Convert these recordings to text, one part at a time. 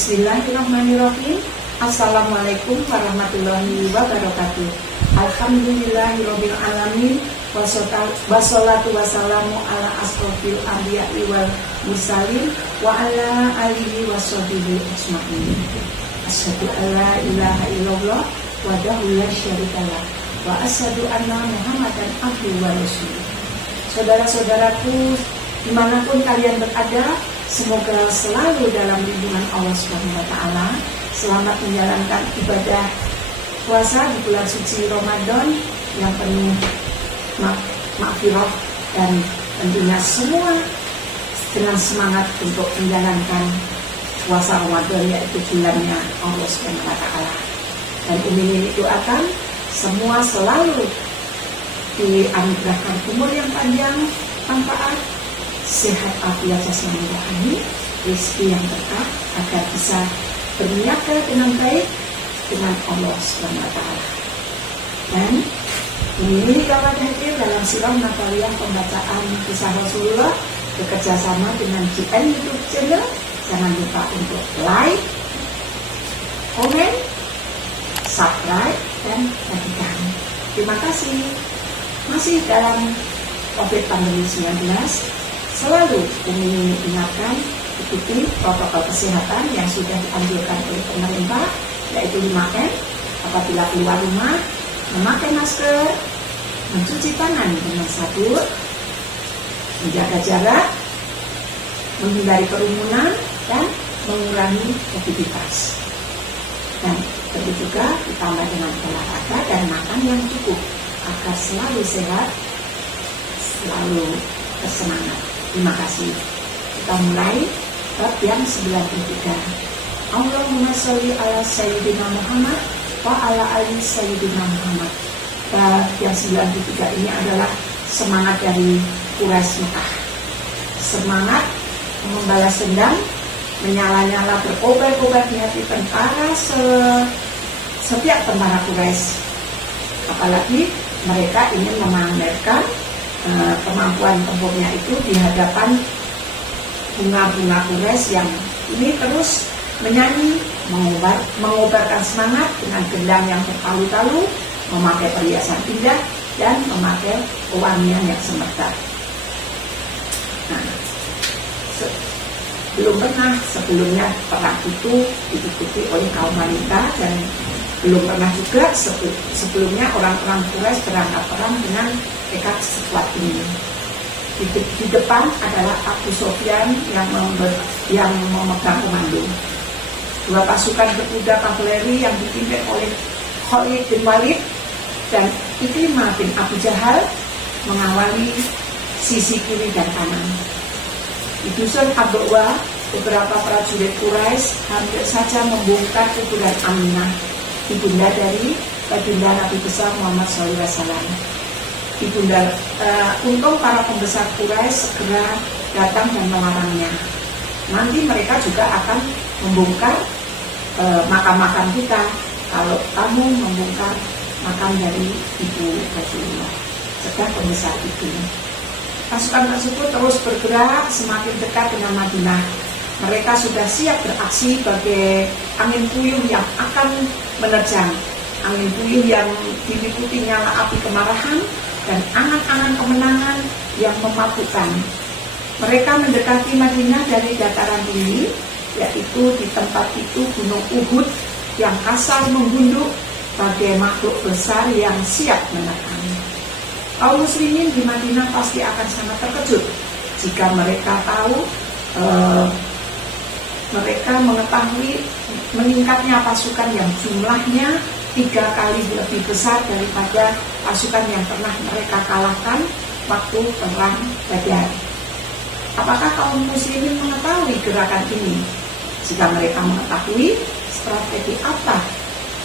Bismillahirrahmanirrahim. Assalamualaikum warahmatullahi wabarakatuh. Alhamdulillahirabbil alamin. Wassalatu wassalamu ala asrofil anbiya'i wal mursalin wa ala alihi washabihi ajmain. Asyhadu an la ilaha illallah wahdahu la syarikalah wa asyhadu anna Muhammadan abduhu wa rasuluh. Saudara-saudaraku, dimanapun kalian berada, semoga selalu dalam lindungan Allah SWT. Selamat menjalankan ibadah puasa di bulan suci Ramadan yang penuh maghfirah, dan tentunya semua dengan semangat untuk menjalankan puasa Ramadan, yaitu bulannya Allah SWT. Dan ini doakan semua selalu dianugerahkan umur yang panjang, manfaat, sehat afiat jasmani rohani, rezeki yang berkah, agar bisa berniaga dengan baik dengan Allah SWT. Dan ini kawan hadir dalam sirah Nabawiyah pembacaan kisah Rasulullah bekerjasama dengan JN YouTube channel. Jangan lupa untuk like, komen, subscribe, dan bagikan. Terima kasih. Masih dalam COVID pandemi 19, selalu ingin ingatkan ikuti protokol kesehatan yang sudah dianjurkan oleh pemerintah, yaitu 5M. Apabila keluar rumah, memakai masker, mencuci tangan dengan sabun, menjaga jarak, menghindari kerumunan, dan mengurangi aktivitas. Dan tentu juga ditambah dengan olahraga dan makan yang cukup agar selalu sehat, selalu bersemangat. Terima kasih. Kita mulai bab yang 93. Allahumma sholli ala sayyidina Muhammad wa ala ali sayyidina Muhammad. Bab yang 93 ini adalah semangat dari Quraisy Mekah. Semangat membalas dendam, menyala-nyala berkobar-kobar di hati tentara setiap tentara Quraisy. Apalagi mereka ingin memamerkan kemampuan tempurnya itu di hadapan bunga-bunga Quraisy yang ini terus menyanyi, mengobarkan semangat dengan gendang yang bertalu-talu, memakai perhiasan indah, dan memakai pewangian yang semerbak. Nah, belum pernah sebelumnya perang itu diikuti oleh kaum wanita, dan belum pernah juga sebelumnya orang-orang Quraisy berangkat perang dengan tekad sekuat ini. Di depan adalah Abu Sufyan yang memegang komando. Dua pasukan berkuda kavaleri yang dipimpin oleh Khalid bin Walid dan Ikrimah bin Abu Jahal mengawali sisi kiri dan kanan. Di dusun Abwa, beberapa prajurit Quraisy hampir saja membongkar kuburan Aminah, ibunda dari baginda Nabi besar Muhammad SAW. Untung para pembesar Quraisy segera datang dan melarangnya. Nanti mereka juga akan membongkar makam-makam kita kalau kamu membongkar makam dari ibu Rasulullah, sedang pembesar itu. Pasukan tersebut terus bergerak semakin dekat dengan Madinah. Mereka sudah siap beraksi sebagai angin puyuh yang akan menerjang, angin puyuh yang diliputi nyala api kemarahan dan angan-angan kemenangan yang memabukkan. Mereka mendekati Madinah dari dataran tinggi, yaitu di tempat itu Gunung Uhud yang kasar menggunduk bagai makhluk besar yang siap menekan. Kaum muslimin di Madinah pasti akan sangat terkejut jika mereka mengetahui meningkatnya pasukan yang jumlahnya 3 kali lebih besar daripada pasukan yang pernah mereka kalahkan waktu perang Badar. Apakah kaum muslimin mengetahui gerakan ini? Jika mereka mengetahui, strategi apa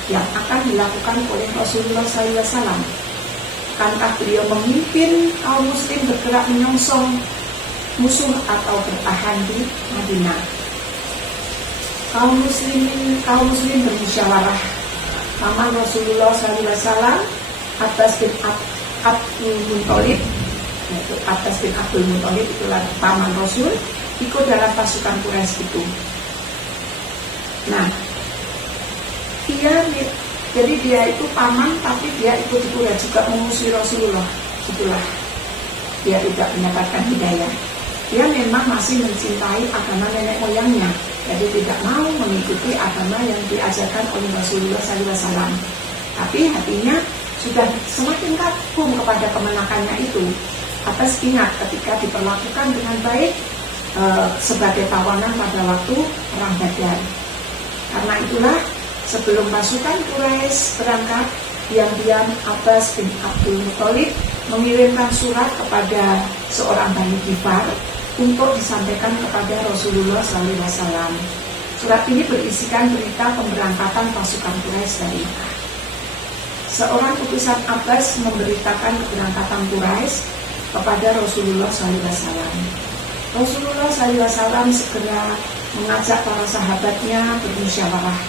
yang akan dilakukan oleh Rasulullah SAW? Akankah beliau memimpin kaum muslim bergerak menyongsong musuh atau bertahan di Madinah? Kaum muslim bermusyawarah. Paman Rasulullah SAW, Abbas bin Abdul Muthalib, yaitu Abbas bin Abdul Muthalib itulah paman Rasul, ikut dalam pasukan Quraisy itu. Nah, jadi dia itu paman, tapi dia ikut-ikut juga memusuhi Rasulullah. Itulah dia tidak mendapatkan hidayah. Dia memang masih mencintai agama nenek moyangnya, jadi tidak mau mengikuti agama yang diajarkan oleh Rasulullah SAW. Tapi hatinya sudah semakin kagum kepada kemenakannya itu. Atas ingat ketika diperlakukan dengan baik sebagai tawanan pada waktu perang Badar. Karena itulah sebelum pasukan Quraisy berangkat, diam-diam Abbas bin Abdul Muthalib mengirimkan surat kepada seorang Bani Ghifar untuk disampaikan kepada Rasulullah SAW. Surat ini berisikan berita pemberangkatan pasukan Quraisy dari Mekah. Seorang utusan Abbas memberitakan keberangkatan Quraisy kepada Rasulullah SAW. Rasulullah SAW segera mengajak para sahabatnya bermusyawarah.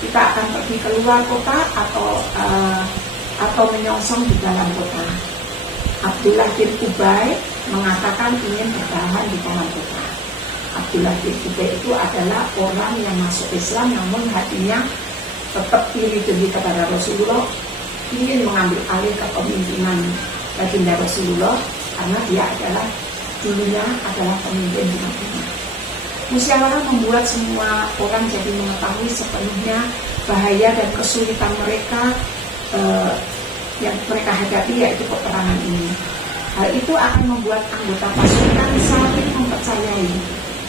Kita akan pergi keluar kota atau menyongsong di dalam kota. Abdullah bin Ubay mengatakan ingin bertahan di dalam kota. Abdullah bin Ubay itu adalah orang yang masuk Islam namun hatinya tetap iri dengki kepada Rasulullah, ingin mengambil alih kepemimpinan baginda Rasulullah karena dia dulunya adalah pemimpin di Madinah. Musyawarah membuat semua orang jadi mengetahui sepenuhnya bahaya dan kesulitan mereka yang mereka hadapi, yaitu peperangan ini. Hal itu akan membuat anggota pasukan saling mempercayai.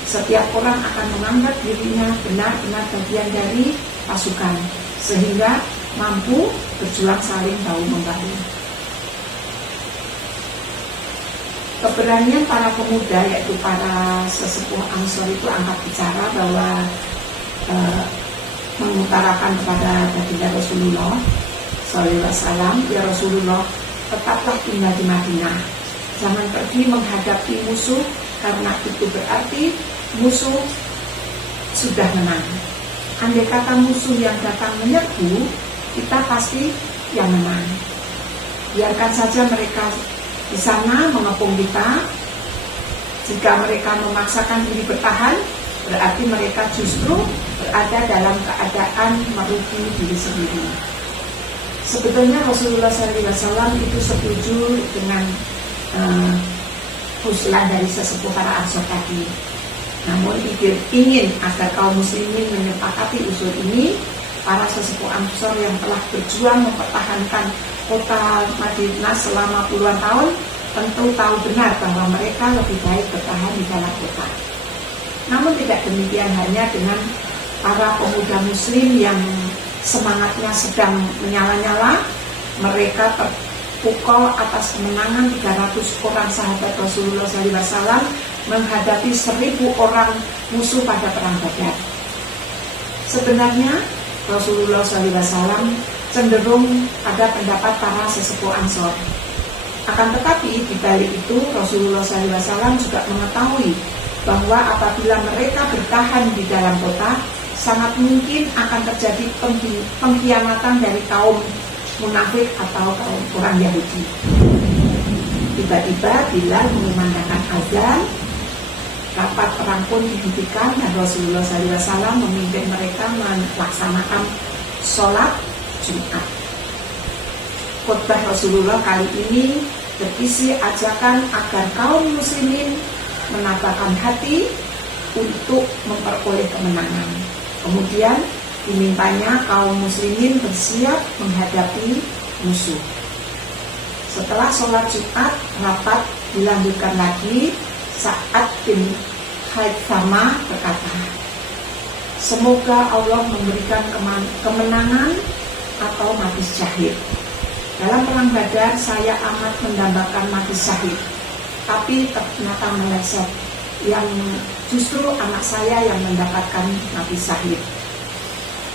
Setiap orang akan menganggap dirinya benar-benar bagian dari pasukan, sehingga mampu berjuang saling bahu-membahu. Keberanian para pemuda, yaitu para sesepuh Ansor itu angkat bicara bahwa mengutarakan kepada baginda Rasulullah SAW, ya Rasulullah, tetaplah tinggal di Madinah, jangan pergi menghadapi musuh, karena itu berarti musuh sudah menang. Andai kata musuh yang datang menyerbu, kita pasti yang menang. Biarkan saja mereka di sana mengepung kita. Jika mereka memaksakan diri bertahan, berarti mereka justru berada dalam keadaan merugi diri sendiri. Sebetulnya Rasulullah SAW itu setuju dengan usulan dari sesepuh para Ansor tadi. Namun ingin agar kaum muslimin menyepakati usul ini, para sesepuh Ansor yang telah berjuang mempertahankan kota Madinah selama puluhan tahun tentu tahu benar bahwa mereka lebih baik bertahan di dalam kota. Namun tidak demikian hanya dengan para pemuda muslim yang semangatnya sedang menyala-nyala. Mereka terpukul atas kemenangan 300 orang sahabat Rasulullah SAW menghadapi 1.000 orang musuh pada perang Badar. Sebenarnya Rasulullah SAW cenderung ada pendapat para sesepuh Ansor. Akan tetapi di balik itu Rasulullah SAW juga mengetahui bahwa apabila mereka bertahan di dalam kota, sangat mungkin akan terjadi pengkhianatan dari kaum munafik atau kaum orang Yahudi. Tiba-tiba Bilal mengumandangkan azan, rapat perang pun dihentikan dan Rasulullah SAW memimpin mereka melaksanakan sholat Jumat. Khutbah Rasulullah kali ini berisi ajakan agar kaum muslimin menabahkan hati untuk memperoleh kemenangan. Kemudian dimintanya kaum muslimin bersiap menghadapi musuh. Setelah sholat Jumat, rapat dilanjutkan lagi. Sa'ad bin Haithama berkata, semoga Allah memberikan kemenangan atau mati syahid. Dalam perang Badar saya amat mendambakan mati syahid, tapi ternyata meleset, yang justru anak saya yang mendapatkan mati syahid.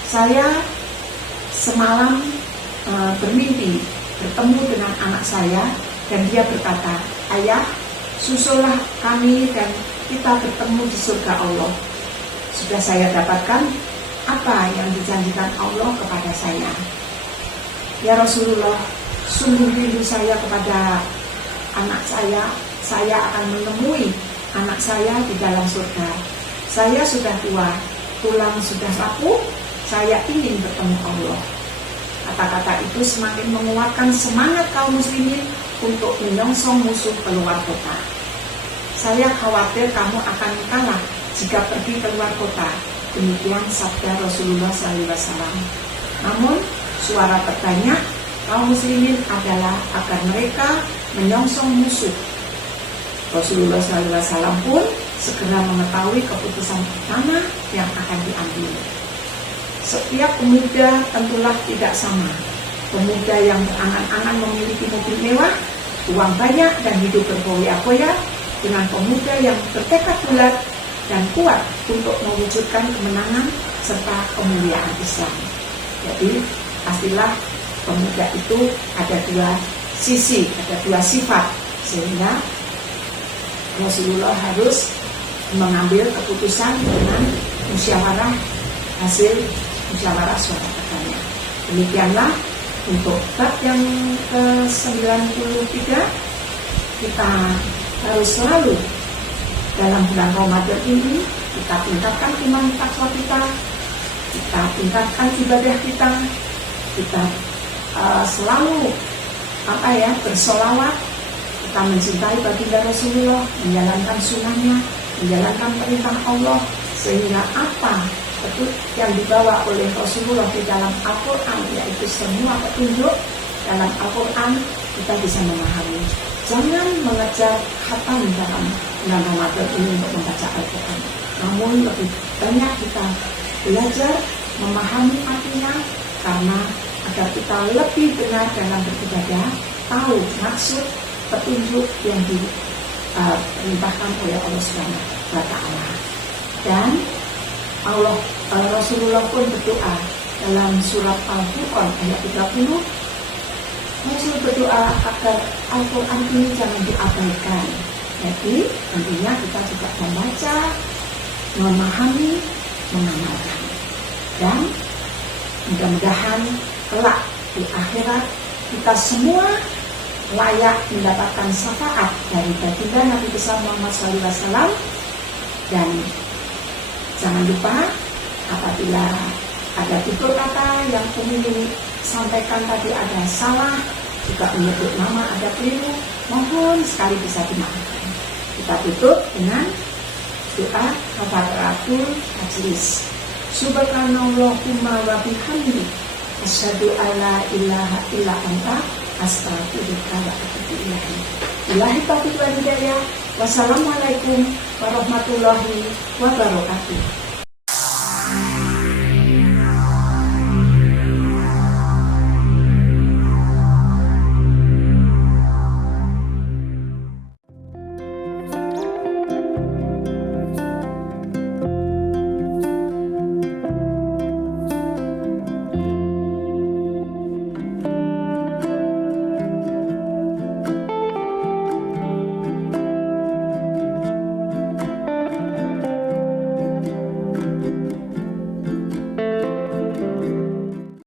Saya semalam bermimpi bertemu dengan anak saya dan dia berkata, ayah, susullah kami dan kita bertemu di surga Allah. Sudah saya dapatkan apa yang dijanjikan Allah kepada saya. Ya Rasulullah, sungguh rindu saya kepada anak saya akan menemui anak saya di dalam surga. Saya sudah tua, tulang sudah rapuh, saya ingin bertemu Allah. Kata-kata itu semakin menguatkan semangat kaum muslimin untuk menyongsong musuh keluar kota. Saya khawatir kamu akan kalah jika pergi keluar kota. Demikian sabda Rasulullah SAW. Namun, suara terbanyak kaum muslimin adalah agar mereka menyongsong musuh. Rasulullah SAW pun segera mengetahui keputusan pertama yang akan diambil. Setiap pemuda tentulah tidak sama. Pemuda yang berangan-angan memiliki mobil mewah, uang banyak dan hidup berfoya-foya, dengan pemuda yang bertekad bulat dan kuat untuk mewujudkan kemenangan serta kemuliaan Islam. Jadi pastilah pemuda itu ada dua sisi, ada dua sifat, sehingga Rasulullah harus mengambil keputusan dengan musyawarah, hasil musyawarah suara terbanyak. Demikianlah untuk bab yang ke-93, kita harus selalu dalam bulan Ramadan ini kita tingkatkan iman takwa kita tingkatkan ibadah kita selalu bersolawat, kita mencintai baginda Rasulullah, menjalankan sunnahnya, menjalankan perintah Allah, sehingga apa yang dibawa oleh Rasulullah di dalam Al-Quran, yaitu semua petunjuk dalam Al-Quran, kita bisa memahami. Jangan mengejar khatam dalam bulan Ramadan ini untuk membaca Al-Quran, namun lebih banyak kita belajar memahami artinya, karena agar kita lebih benar dalam beribadah, tahu maksud petunjuk yang diperintahkan oleh Allah SWT. Dan Rasulullah pun berdoa dalam surat Al-Furqan ayat 30. Rasul berdoa agar Al-Quran ini jangan diabaikan. Jadi tentunya kita juga membaca, memahami, mengamalkan. Dan mudah-mudahan kelak di akhirat kita semua layak mendapatkan syafaat dari baginda Nabi besar Muhammad SAW. Dan jangan lupa, apabila ada tutur kata yang ingin sampaikan tadi ada salah, juga menyebut nama ada keliru, mohon sekali bisa dimaafkan. Kita tutup dengan doa kafaratul majlis. Subhanallahumma wa bihamdi, asyhadu alla ilaha illa anta, astaghfiruka wa atubu ilaik. Billahi taufiq wal hidayah. Wassalamualaikum warahmatullahi wabarakatuh.